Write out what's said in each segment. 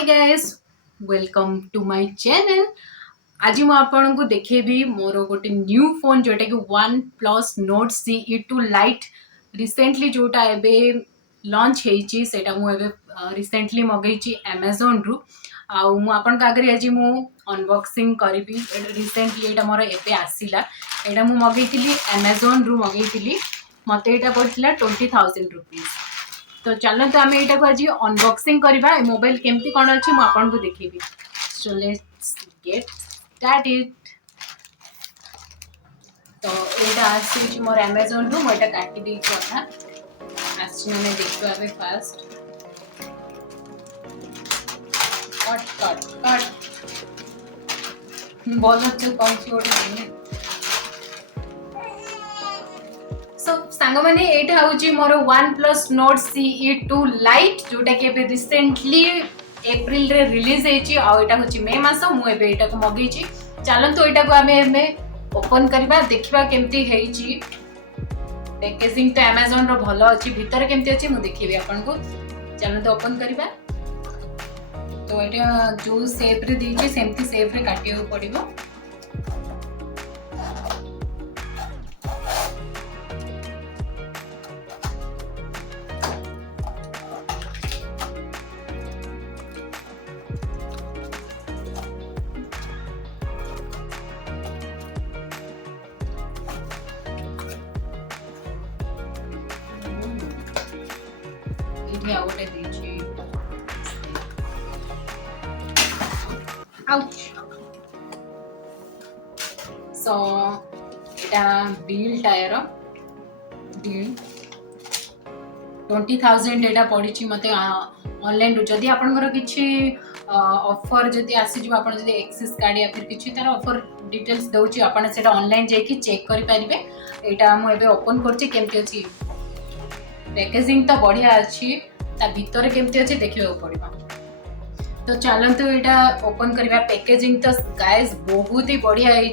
Hi guys, welcome to my channel. आज मैं आपन को देखेबी मोर गोटे न्यू फोन जोटा कि one plus note CE2 light recently जोटा एबे लॉन्च हेची सेटा मु एबे रिसेंटली मगैची अमेज़न रु आउ मु आपन का आगे आज मु अनबॉक्सिंग करबी। रिसेंटली एटा मोर एबे आसीला, एटा मु मगैतिली अमेज़न रु मगैतिली, मते एटा पड़थिला 20,000 रुपीस। तो चलते आम यहाँ को आज अनबॉक्सिंग करवा मोबाइल केमती कौन अच्छी मुझे आपको देखी। So let's get started. तो यहाँ आसी मोर अमेज़न रु मुझे काटी दी कथा मैंने देखा अबे फास्ट कट कट कट बोल कौन सी गोटे सांग मैंने एटा हूँ more one plus note CE2 light जोटा कि रिसेंटली एप्रिल रे रिलीज होती हूँ मे मास मुझे मगई। चलतु यहाँ को आम ओपन करवा देखा केमती है। पैकेजिंग तो अमेज़न रो भल अच्छी, भीतर केमती अच्छी मुझे देखी आपन को। चलते ओपन करवा। तो यहाँ जो सेप रे दी सेमती सेप रे काटिया पड़ो। गोटे दीची सो एटा बिल टायर बिल 20,000 एटा पड़ी मते ऑनलाइन रु। जदि आपनकर किछि ऑफर जदि आसी जो आपन जदि एक्सेस कार्ड या फिर किछि तार ऑफर डिटेल्स दउची आपन सेटा ऑनलाइन जाई चेक करि परिबे। एटा मु एबे ओपन करछि केमति अछि। पैकेजिंग तो बढ़िया अच्छी, ता भीतर केमती अच्छी देखा पड़ो। तो चलतु यहाँ ओपन करवा। पैकेजिंग तो गाइस बहुत ही बढ़िया है,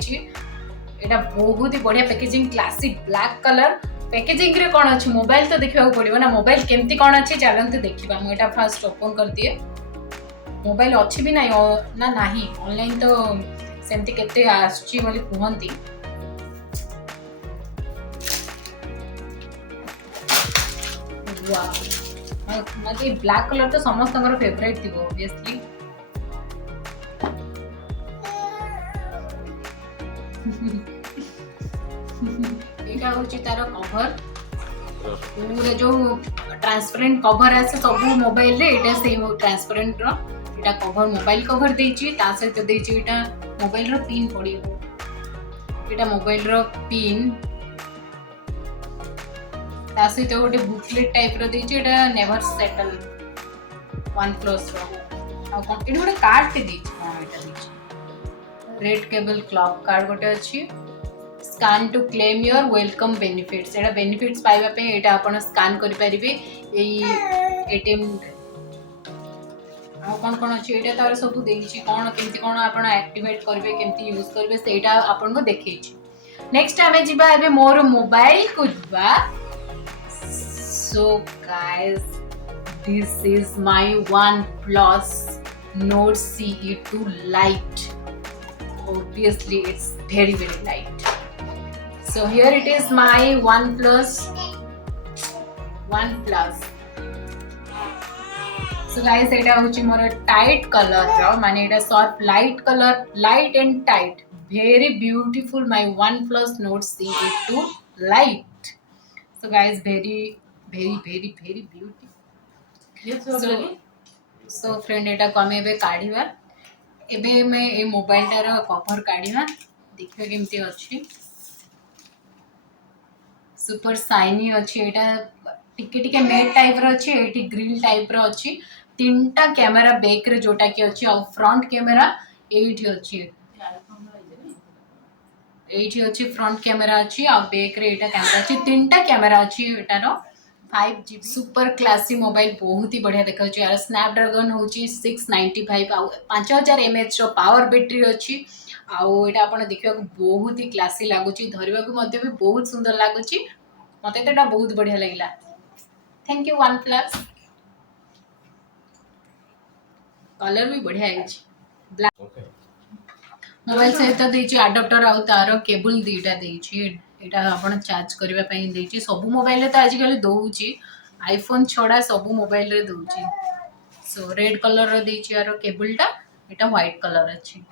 बहुत ही बढ़िया packaging, classic black colour. Packaging रे कौन अच्छी मोबाइल तो देखा पड़ो ना, मोबाइल केमती कौन अच्छी चलते देखा। मुझे फास्ट ओपन कर दिए। मोबाइल अच्छी भी नहीं ना नहीं ऑनलाइन तो सेमती केते आछी बोली कहंती। मतलब ब्लैक कलर तो समस्त फेवरेट थी ऑब्वियसली। एटा होची तार कवर, पूरे जो ट्रांसपेरेंट कवर आसे सब मोबाइल रे एटा सेम ट्रांसपेरेंट रो एटा कवर मोबाइल कवर देची। ता सहित देची एटा मोबाइल रो पिन पड़ियो, एटा मोबाइल रो पिन। ता सहित गोटे बुकलेट टाइप रो देची, एटा never settle OnePlus row. आ कोन एटा गोटे कार्ड ते देची। हां एटा देची रेड केबल क्लॉक कार्ड गोटे अछि। Scan to claim your welcome benefits, एटा बेनिफिट्स पाइबा पे एटा आपण स्कैन करि परिबे एई एटीएम। आ कोन कोन अछि एटा तार सब देची, कोन केमती कोन आपण एक्टिवेट करबे केमती यूज करबे सेटा आपण को देखैछि। नेक्स्ट आमे जिबा एबे मोर मोबाइल को जिबा। So guys, this is my OnePlus Nord CE2 Lite. Obviously it's very light. So here it is my OnePlus. So guys, एटा होची मोर टाइट कलर रो, माने एटा soft light colour, light and tight, very beautiful my OnePlus Nord CE2 Lite. So guys, very beautiful. So friend एटा को हमें एबे काढिबा। एबे मैं ए mobile टार cover काढिबा, देखिबा केमती अछि। सुपर शाइनी अछि, एटा टिके टिके मैट टाइप रो अछि, एटी ग्रिल टाइप रो अछि। तीनटा कैमरा बैक रे जोटा कि अछि, और फ्रंट कैमरा एठी अछि। एठी अछि फ्रंट कैमरा अछि, और बैक रे एटा कैमरा अछि। तीनटा कैमरा अछि एटारो। 5GB सुपर क्लासी मोबाइल, बहुत ही बढ़िया देखा यार। स्नैपड्रैगन होची 695 आ 5000 mAh रो पावर बैटरी अछि। आउ एटा आपण देखिबा बहुत ही क्लासी लागुची, धरिबा को मध्ये भी बहुत सुंदर लागुची। मते तो एटा बहुत बढ़िया लागिला। Thank you OnePlus। कलर भी बढ़िया है। ब्लैक मोबाइल सहित देछि अडाप्टर आउ तार केबल दीटा देछि एटा आपण चार्ज करबा पई देछि सब मोबाइल रे त आज काल दोउछि आईफोन छडा सब मोबाइल रे दोउछि सो रेड कलर रो देछि यार केबल टा एटा व्हाइट कलर अछि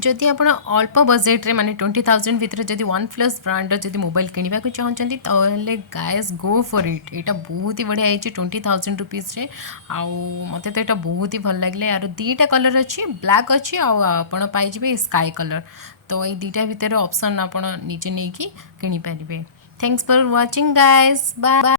जदि आप अल्प बजेट्रे माने 20,000 भितर जदि वन प्लस ब्रांड जदि मोबाइल किणवा चाहते ताहले गाइस गो फॉर इट एटा बहुत ही बढ़िया है 20,000 रुपीज रे आउ मते तो एटा बहुत ही भल लागले यार दीटा कलर अच्छी ब्लैक अच्छी आपण पाइबे स्काई कलर तो ये दीटा भितर ऑप्शन आपण निजे नहीं कि किनी पारिबे thanks for watching guys bye.